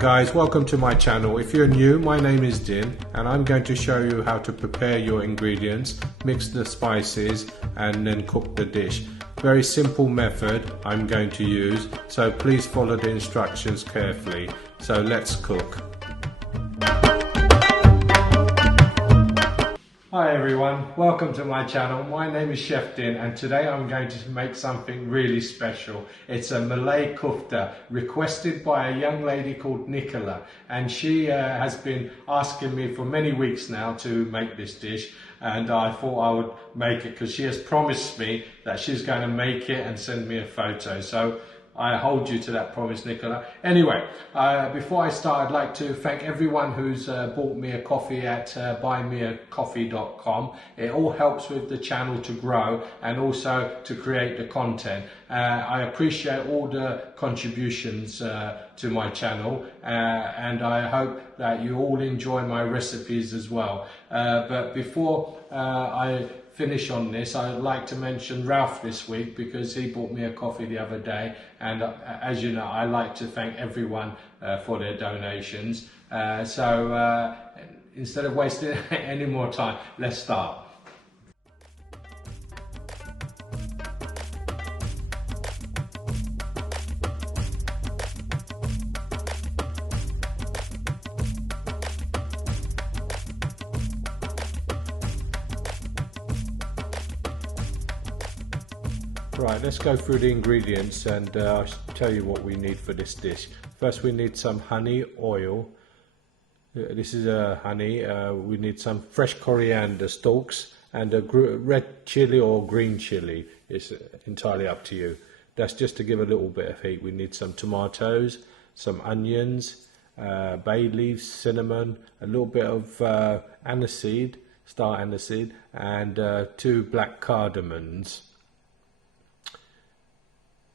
Guys, welcome to my channel. If you're new, my name is Din and I'm going to show you how to prepare your ingredients, mix the spices and then cook the dish. Very simple method I'm going to use, so please follow the instructions carefully. So let's cook. Hi everyone, welcome to my channel. My name is Chef Din and today I'm going to make something really special. It's a Malai Kofta requested by a young lady called Nicola, and she has been asking me for many weeks now to make this dish, and I thought I would make it because she has promised me that she's going to make it and send me a photo. So I hold you to that promise, Nicola. Anyway, before I start, I'd like to thank everyone who's bought me a coffee at buymeacoffee.com. It all helps with the channel to grow and also to create the content. I appreciate all the contributions to my channel, and I hope that you all enjoy my recipes as well. But before I finish on this, I'd like to mention Ralph this week because he bought me a coffee the other day, and as you know, I like to thank everyone for their donations. So instead of wasting any more time, let's start. Right, let's go through the ingredients and I'll tell you what we need for this dish. First we need some honey oil. This is honey. We need some fresh coriander stalks and a red chili or green chili. It's entirely up to you. That's just to give a little bit of heat. We need some tomatoes, some onions, bay leaves, cinnamon, a little bit of aniseed, star aniseed, and 2 black cardamoms.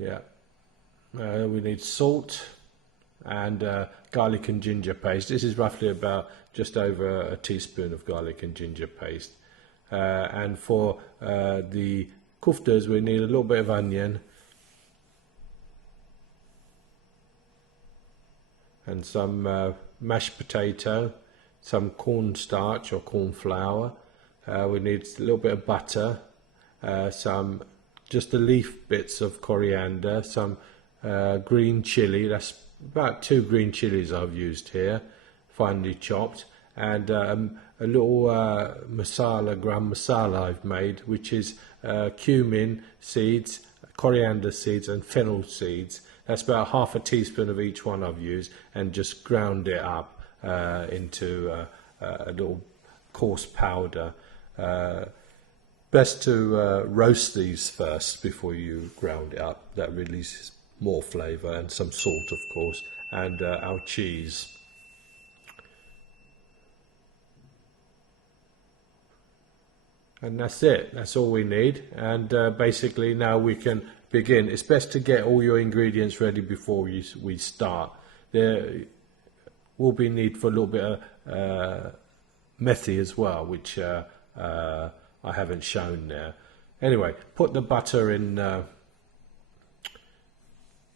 Yeah, we need salt and garlic and ginger paste. This is roughly about just over a teaspoon of garlic and ginger paste. And for the koftas, we need a little bit of onion and some mashed potato, some cornstarch or corn flour. We need a little bit of butter, some just the leaf bits of coriander, some green chili. That's about 2 green chilies I've used here, finely chopped, and a little gram masala I've made, which is cumin seeds, coriander seeds and fennel seeds. That's about half a teaspoon of each one I've used, and just ground it up into a little coarse powder. Best to roast these first before you ground it up. That releases more flavour, and some salt of course, and our cheese. And that's it, that's all we need. And basically now we can begin. It's best to get all your ingredients ready before we start. There will be need for a little bit of methi as well, which I haven't shown there. Anyway, put the butter in a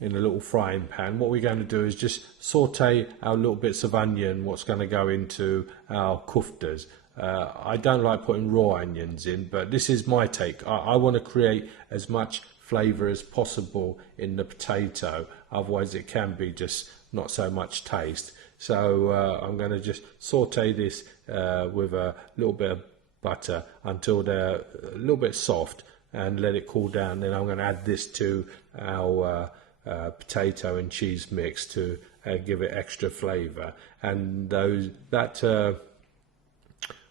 little frying pan. What we're going to do is just saute our little bits of onion, what's going to go into our koftas. I don't like putting raw onions in, but this is my take. I want to create as much flavour as possible in the potato, otherwise it can be just not so much taste. So I'm going to just saute this with a little bit of butter until they're a little bit soft, and let it cool down. Then I'm going to add this to our potato and cheese mix to give it extra flavour. And that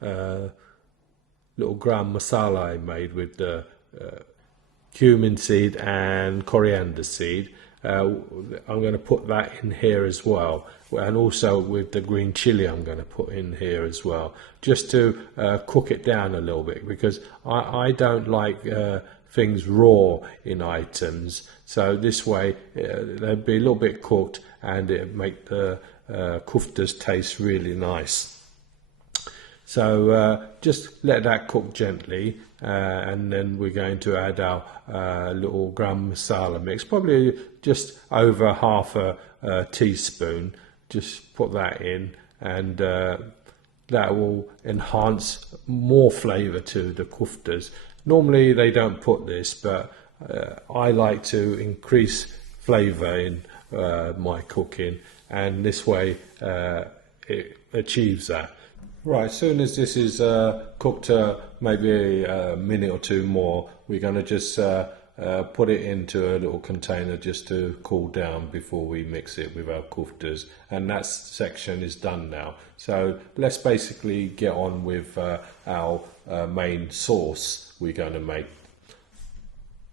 little gram masala I made with the cumin seed and coriander seed, I'm going to put that in here as well, and also with the green chili I'm going to put in here as well, just to cook it down a little bit, because I don't like things raw in items. So this way they'll be a little bit cooked, and it make the koftas taste really nice. So just let that cook gently, and then we're going to add our little gram masala mix, probably just over half a teaspoon, just put that in, and that will enhance more flavour to the koftas. Normally they don't put this, but I like to increase flavour in my cooking, and this way it achieves that. Right, as soon as this is cooked maybe a minute or two more, we're going to just put it into a little container just to cool down before we mix it with our koftas, and that section is done now. So let's basically get on with our main sauce we're going to make,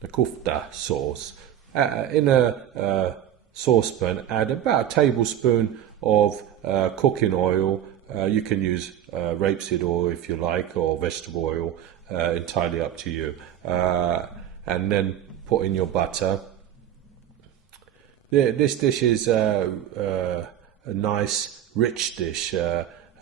the kofta sauce. In a saucepan, add about a tablespoon of cooking oil. You can use rapeseed oil if you like, or vegetable oil, entirely up to you. And then put in your butter. This dish is a nice, rich dish.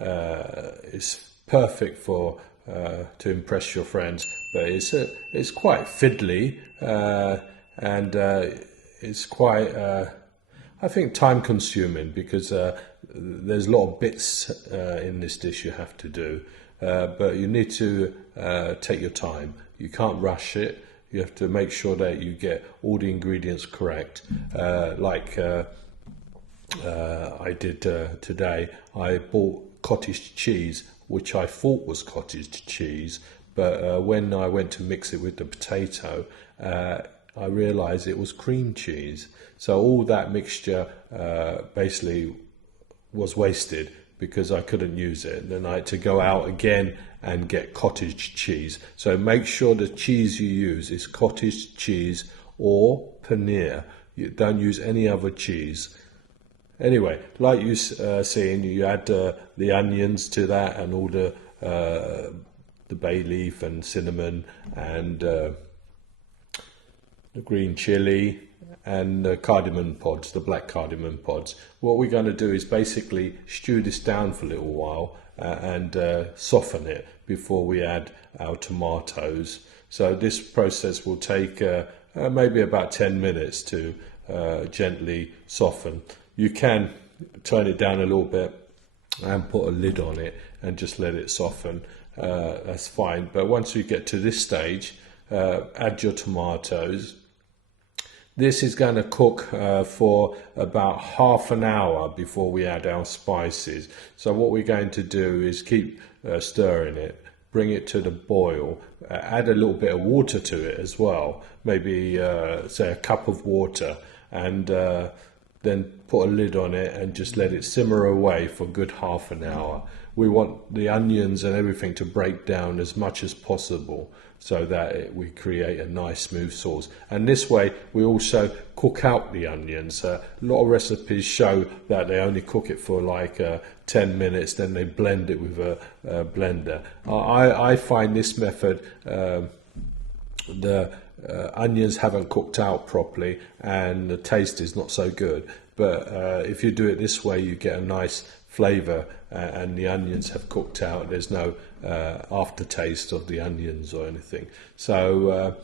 It's perfect for to impress your friends, but it's quite fiddly, and it's quite I think time-consuming, because there's a lot of bits in this dish you have to do, but you need to take your time. You can't rush it. You have to make sure that you get all the ingredients correct. Like I did today, I bought cottage cheese, which I thought was cottage cheese, but when I went to mix it with the potato, I realised it was cream cheese. So all that mixture basically was wasted because I couldn't use it. Then I had to go out again and get cottage cheese. So make sure the cheese you use is cottage cheese or paneer. You don't use any other cheese. Anyway, like you seen, you add the onions to that, and all the bay leaf and cinnamon, and the green chili, and the cardamom pods, the black cardamom pods. What we're going to do is basically stew this down for a little while and soften it before we add our tomatoes. So this process will take maybe about 10 minutes to gently soften. You can turn it down a little bit and put a lid on it and just let it soften. That's fine. But once you get to this stage, add your tomatoes. This is going to cook for about half an hour before we add our spices. So what we're going to do is keep stirring it, bring it to the boil, add a little bit of water to it as well, maybe say a cup of water, and then put a lid on it and just let it simmer away for a good half an hour. We want the onions and everything to break down as much as possible, so that we create a nice smooth sauce. And this way we also cook out the onions. A lot of recipes show that they only cook it for like 10 minutes, then they blend it with a blender. I find this method, the onions haven't cooked out properly and the taste is not so good. But if you do it this way, you get a nice flavour, and the onions have cooked out. There's no aftertaste of the onions or anything. So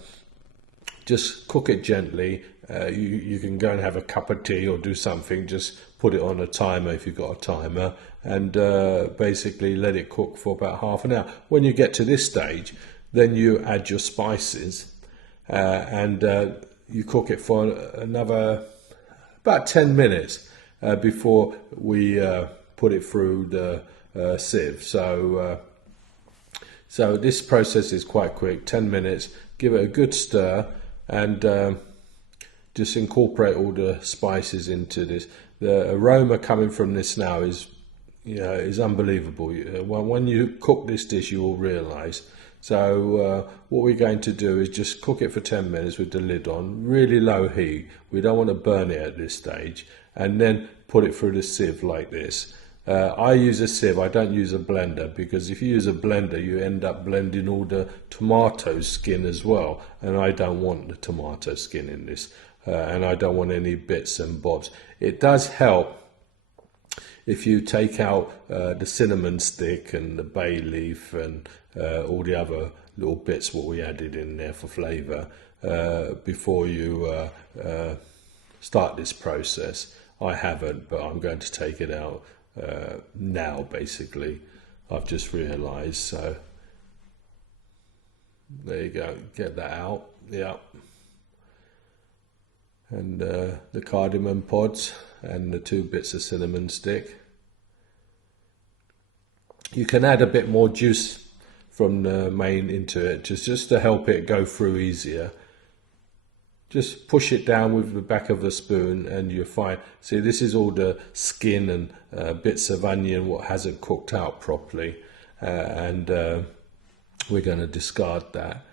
just cook it gently. You can go and have a cup of tea or do something. Just put it on a timer if you've got a timer, and basically let it cook for about half an hour. When you get to this stage, then you add your spices, and you cook it for another about 10 minutes before we put it through the sieve. So this process is quite quick, 10 minutes. Give it a good stir, and just incorporate all the spices into this. The aroma coming from this now is unbelievable. When you cook this dish, you will realise. So what we're going to do is just cook it for 10 minutes with the lid on, really low heat. We don't want to burn it at this stage, and then put it through the sieve like this. I use a sieve. I don't use a blender, because if you use a blender, you end up blending all the tomato skin as well, and I don't want the tomato skin in this, and I don't want any bits and bobs. It does help if you take out the cinnamon stick and the bay leaf and all the other little bits what we added in there for flavour before you start this process. I haven't, but I'm going to take it out now, basically. I've just realised, so there you go, get that out, yeah. And the cardamom pods and the 2 bits of cinnamon stick. You can add a bit more juice from the main into it, just to help it go through easier. Just push it down with the back of the spoon and you're fine. See, this is all the skin and bits of onion what hasn't cooked out properly, and we're going to discard that.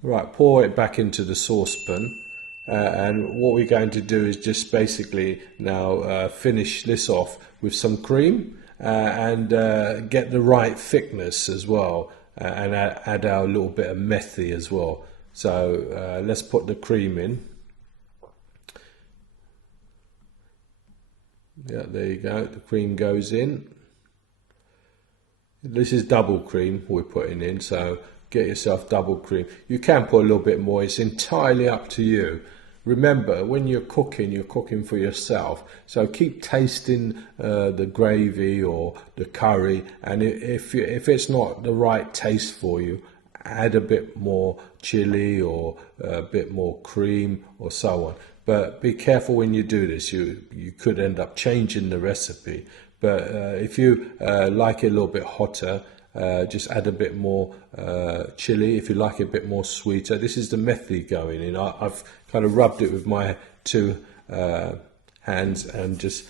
Right, pour it back into the saucepan, and what we're going to do is just basically now finish this off with some cream and get the right thickness as well, and add our little bit of methi as well. So let's put the cream in. Yeah, there you go, the cream goes in. This is double cream we're putting in, so get yourself double cream. You can put a little bit more, it's entirely up to you. Remember, when you're cooking for yourself, so keep tasting the gravy or the curry, and if it's not the right taste for you, add a bit more chili or a bit more cream or so on. But be careful when you do this, you could end up changing the recipe. But if you like it a little bit hotter, just add a bit more chili. If you like it a bit more sweeter, this is the methi going in. I've kind of rubbed it with my 2 hands and just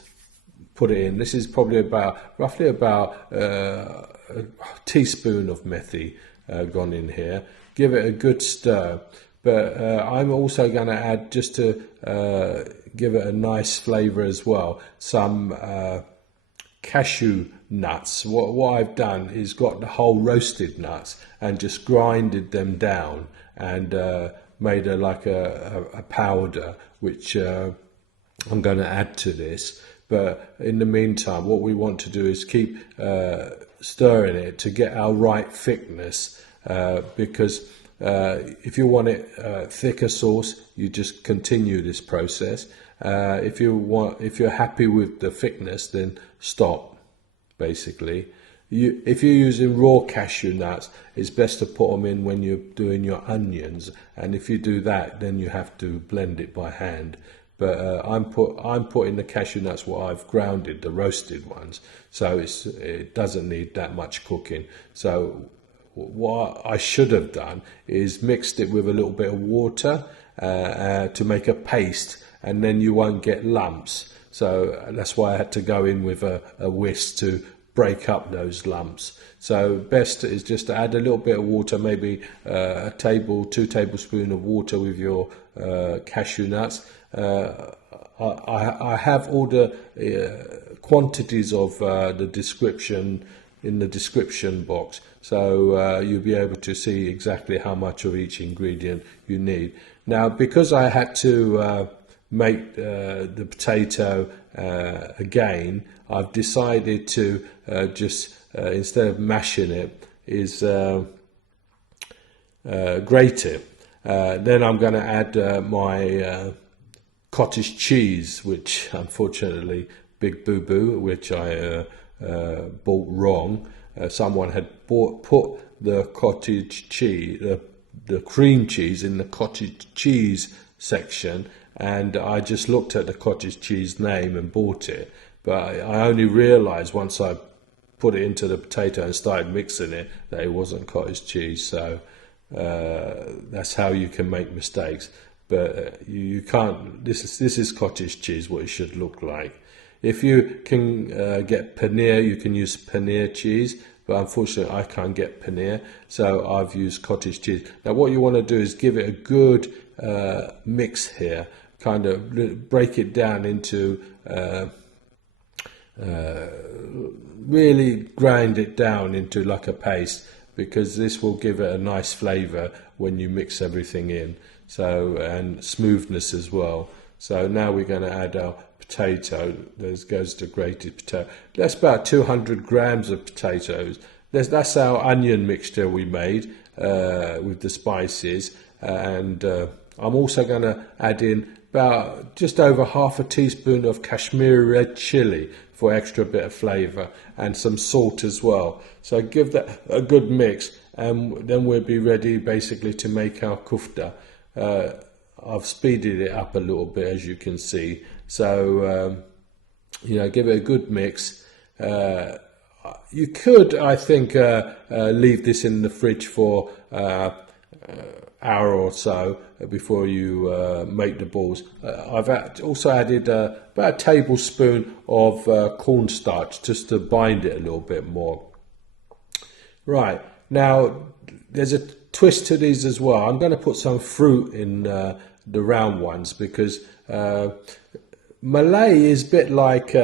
put it in. This is probably roughly about a teaspoon of methi gone in here. Give it a good stir. But I'm also going to add, just to give it a nice flavour as well, some cashew nuts. What I've done is got the whole roasted nuts and just grinded them down and made like a powder, which I'm going to add to this. But in the meantime, what we want to do is keep stirring it to get our right thickness, because if you want it thicker sauce, you just continue this process. If you're happy with the thickness, then stop, basically. If you're using raw cashew nuts, it's best to put them in when you're doing your onions, and if you do that, then you have to blend it by hand. But I'm putting the cashew nuts what I've grounded, the roasted ones, so it doesn't need that much cooking. So what I should have done is mixed it with a little bit of water to make a paste, and then you won't get lumps. So that's why I had to go in with a whisk to break up those lumps. So best is just to add a little bit of water, maybe 2 tablespoons of water with your cashew nuts. I have all the quantities of the description in the description box, so you'll be able to see exactly how much of each ingredient you need. Now, because I had to make the potato again, I've decided to just instead of mashing it, is grate it. Then I'm going to add my cottage cheese, which unfortunately big boo-boo, which I bought wrong. Someone had put the cottage cheese, the cream cheese, in the cottage cheese section, and I just looked at the cottage cheese name and bought it. But I only realised once I put it into the potato and started mixing it that it wasn't cottage cheese. So that's how you can make mistakes. But you can't. This is cottage cheese, what it should look like. If you can get paneer, you can use paneer cheese, but unfortunately I can't get paneer, so I've used cottage cheese. Now what you want to do is give it a good mix here, kind of break it down into, really grind it down into like a paste, because this will give it a nice flavour when you mix everything in. So, and smoothness as well. So now we're going to add our potato. There goes the grated potato. That's about 200 grams of potatoes. That's our onion mixture we made with the spices, and I'm also going to add in about just over half a teaspoon of Kashmiri red chili for extra bit of flavour, and some salt as well. So give that a good mix, and then we'll be ready basically to make our kofta. I've speeded it up a little bit, as you can see. So give it a good mix. You could, I think, leave this in the fridge for hour or so before you make the balls. I've also added about a tablespoon of cornstarch just to bind it a little bit more. Right, now there's a twist to these as well. I'm going to put some fruit in the round ones, because Malai is a bit like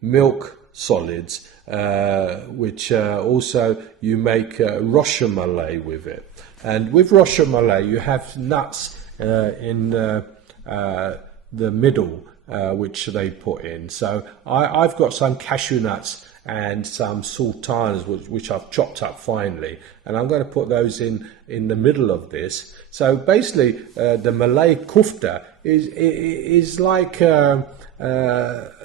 milk solids, which also you make Rosha Malai with it. And with Rosha Malai you have nuts in the middle, which they put in. So I've got some cashew nuts and some sultanas which I've chopped up finely, and I'm going to put those in the middle of this. So basically the Malai Kofta is like a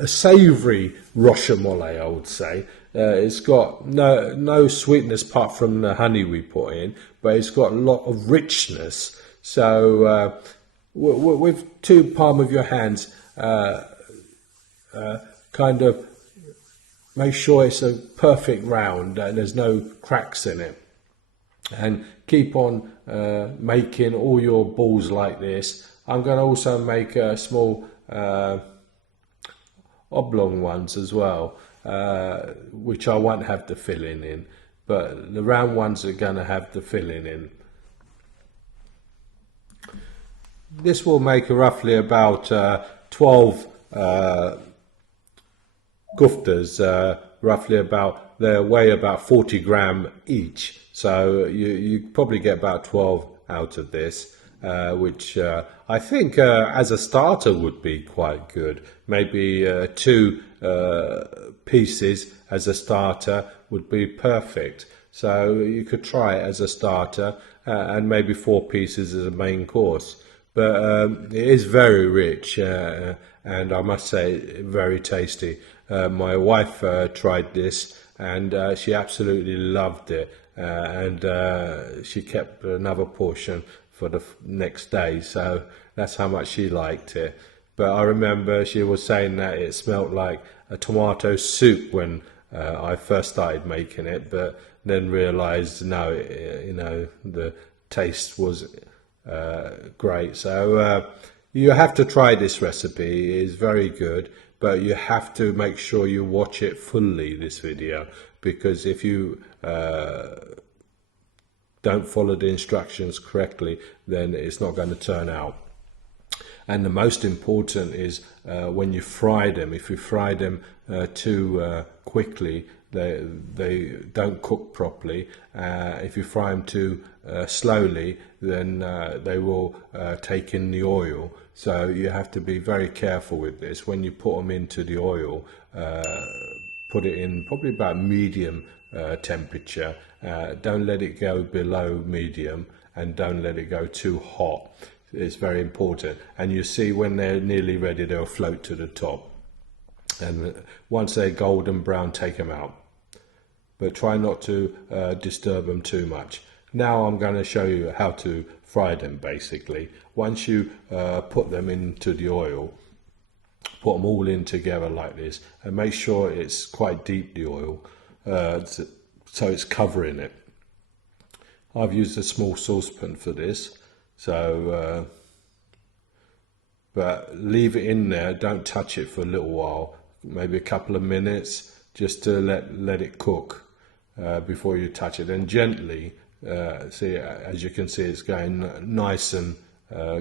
savoury Rosha Malai, I would say. It's got no sweetness apart from the honey we put in, but it's got a lot of richness. So with two palm of your hands, kind of make sure it's a perfect round and there's no cracks in it, and keep on making all your balls like this. I'm going to also make small oblong ones as well, which I won't have the filling in, but the round ones are going to have the filling in. This will make roughly about 12 koftas, roughly about, they weigh about 40 gram each, so you probably get about 12 out of this, which I think as a starter would be quite good. Maybe 2 pieces as a starter would be perfect. So you could try it as a starter, and maybe 4 pieces as a main course. But it is very rich, and I must say very tasty. My wife tried this, and she absolutely loved it, and she kept another portion for the next day, so that's how much she liked it. But I remember she was saying that it smelled like a tomato soup when I first started making it, but then realized no, the taste was great. So you have to try this recipe. It is very good, but you have to make sure you watch it fully, this video, because if you don't follow the instructions correctly, then it's not going to turn out. And the most important is when you fry them. If you fry them too quickly, they don't cook properly. If you fry them too slowly, then they will take in the oil. So you have to be very careful with this. When you put them into the oil, put it in probably about medium temperature. Don't let it go below medium, and don't let it go too hot. It's very important. And you see when they're nearly ready, they'll float to the top. And once they're golden brown, take them out. But try not to disturb them too much. Now I'm going to show you how to fry them basically. Once you put them into the oil, put them all in together like this, and make sure it's quite deep, the oil, so it's covering it. I've used a small saucepan for this, so but leave it in there, don't touch it for a little while, maybe a couple of minutes, just to let it cook before you touch it. And gently, see, as you can see, it's going nice and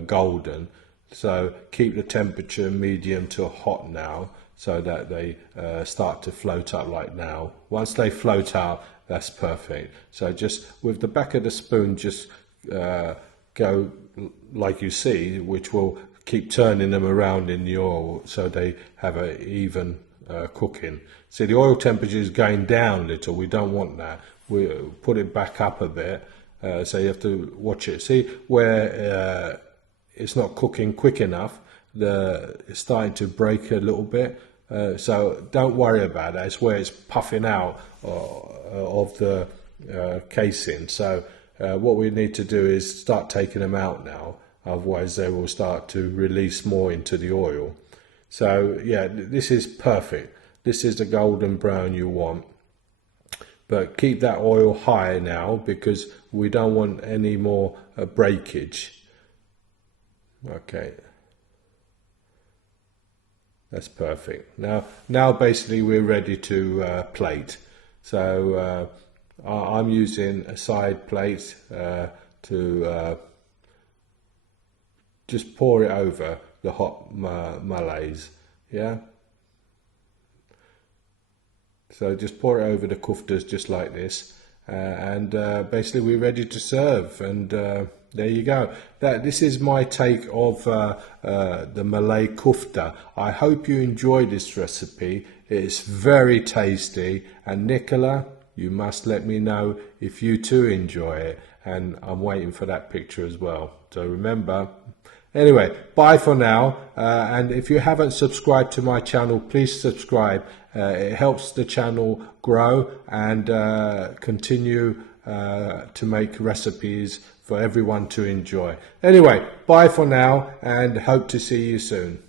golden. So keep the temperature medium to hot now, so that they start to float up like now. Once they float out, that's perfect. So just with the back of the spoon, just go like you see, which will keep turning them around in the oil so they have an even cooking. See, the oil temperature is going down a little. We don't want that. We put it back up a bit, So you have to watch it. See where it's not cooking quick enough. It's starting to break a little bit. So don't worry about that. It's where it's puffing out of the casing. So what we need to do is start taking them out now. Otherwise they will start to release more into the oil. So yeah, this is perfect. This is the golden brown you want. But keep that oil high now because we don't want any more breakage. Okay. That's perfect. Now basically we're ready to plate. So I'm using a side plate to just pour it over the hot malays. Yeah. So just pour it over the koftas just like this, and basically we're ready to serve. And there you go. This is my take of the Malai Kofta. I hope you enjoyed this recipe. It's very tasty. And Nicola, you must let me know if you too enjoy it. And I'm waiting for that picture as well. So remember. Anyway, bye for now. And if you haven't subscribed to my channel, please subscribe. It helps the channel grow and continue to make recipes for everyone to enjoy. Anyway, bye for now and hope to see you soon.